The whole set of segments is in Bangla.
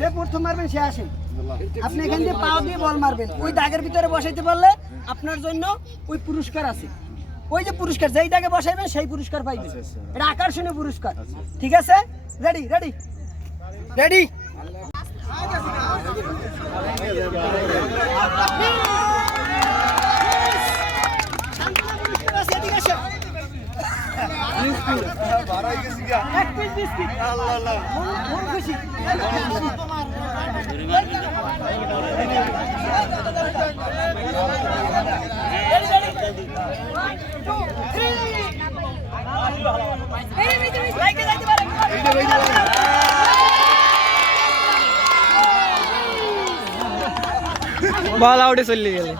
যে প্রথম মারবেন, সে আসেন। আপনি এখান দিয়ে পা দিয়ে বল মারবেন। ওই দাগের ভিতরে বসাইতে পারলে আপনার জন্য ওই পুরস্কার আছে। ওই যে পুরস্কার, যেই দাগে বসাইবেন, সেই পুরস্কার পাইবেন। এটা আকর্ষণীয় পুরস্কার। ঠিক আছে? রেডি রেডি রেডি এক বল আউটে চলে গেলে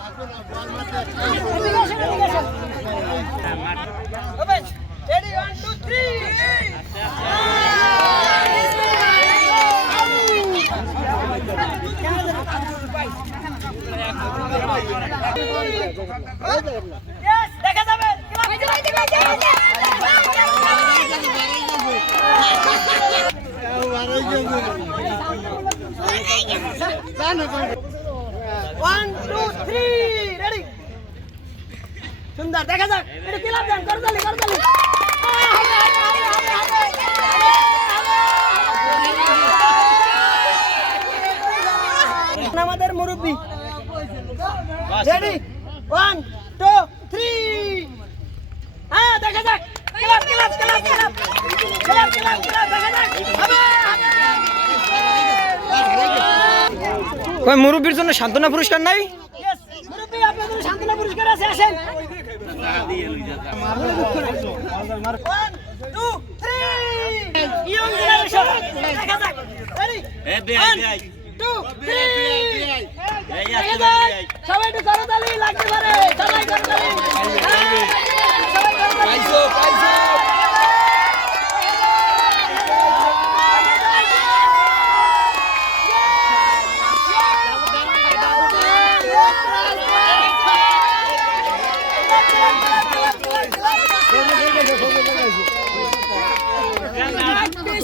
আসেন। One, two, three, ready. সুন্দর দেখা যাক। এটা কি লাভ দেন? করতালি করতালি। আমাদের মুরব্বী। রেডি ওয়ান টু থ্রি হ্যাঁ দেখা যাক। Club club club club club club দেখা যাক। কই মুরব্বীর জন্য সান্ত্বনা পুরস্কার নাই? Yes, মুরব্বী আপনাদের শান্তনা পুরস্কার আছে আসেন One, two, three. Young generation. দেখা যাক। Ready? One, two, three. দেখা যাক। সবাই একটু করতালি লাগতে পারে সবাই করতালি হ্যাঁ, সবাই করতালি।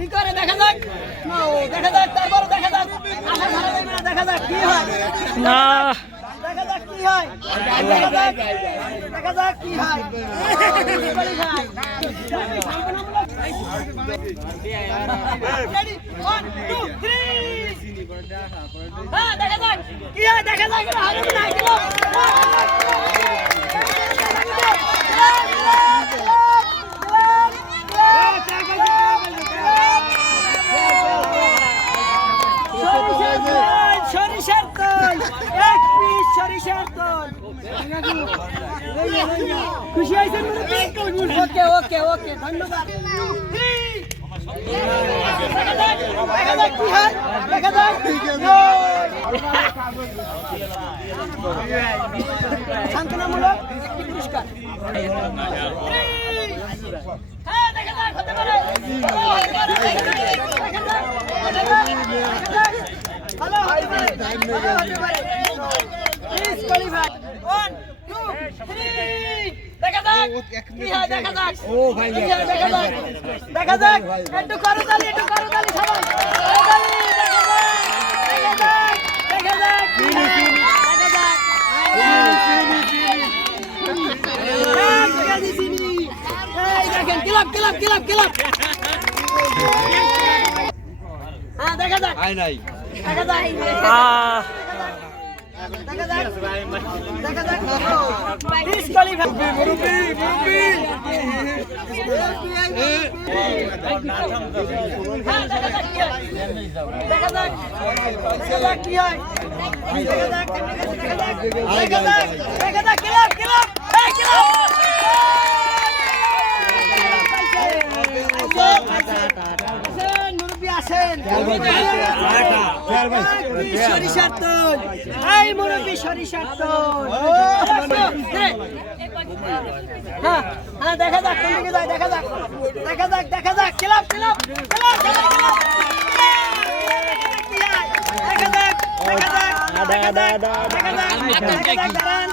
কি করে? দেখা যাক। দেখা যাক তারপর দেখা যাক। আশা ছাড়া যাবে না দেখা যাক কি হয়। না। দেখা যাক কি হয়। দেখা যাক। দেখা যাক কি হয়। Ready? One, two, three. হ্যাঁ, দেখা যাক। কি হয় দেখা যাক। এটা না এগুলো। সরিষার তেল, সরিষার তেল এক পিস সরিষার তেল খুশি হয়েছেন ওকে ওকে ওকে ধন্যবাদ। দেখা যাক, দেখা যাক কি দেখা যাক শান্তনামূলক একটি পুরস্কার। ভালো হতে পারে, ভালো হতে পারে। Please qualify. One, two, three. দেখা যাক। কি হয় দেখা যাক। কি হয় দেখা যাক। দেখা যাক। একটু করতালি একটু করতালি সবাই। দেখা যাক দেখা যাক দেখা যাক কি দেখা যাক এক কেজি চিনি। এই দেখেন কিলাপ কিলাপ কিলাপ কিলাপ হ্যাঁ দেখা যাক। যাক আহ, দেখা যাক। দেখা যাক ডিসকোয়ালিফাই মুরব্বি মুরব্বি হ্যাঁ দেখা যাক কি হয় দেখা যাক দেখা যাক কি হয় দেখা যাক দেখা যাক দেখা যাক কিলাপ কিলাপ এই কিলাপ দেন সরিষার তোল। এই মুরব্বী সরিষার তোল। হ্যাঁ হ্যাঁ দেখা যাক কোন দিকে যায় দেখা যাক। দেখা যাক দেখা যাক। খেলাপ খেলাপ খেলাপ খেলাপ খেলাপ দেখা যাক দেখা যাক দেখা যাক দেখা যাক দেখা যাক। দাঁড়ান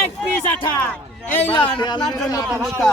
এক পিস আঠা এই লন আপনার জন্য পুরস্কার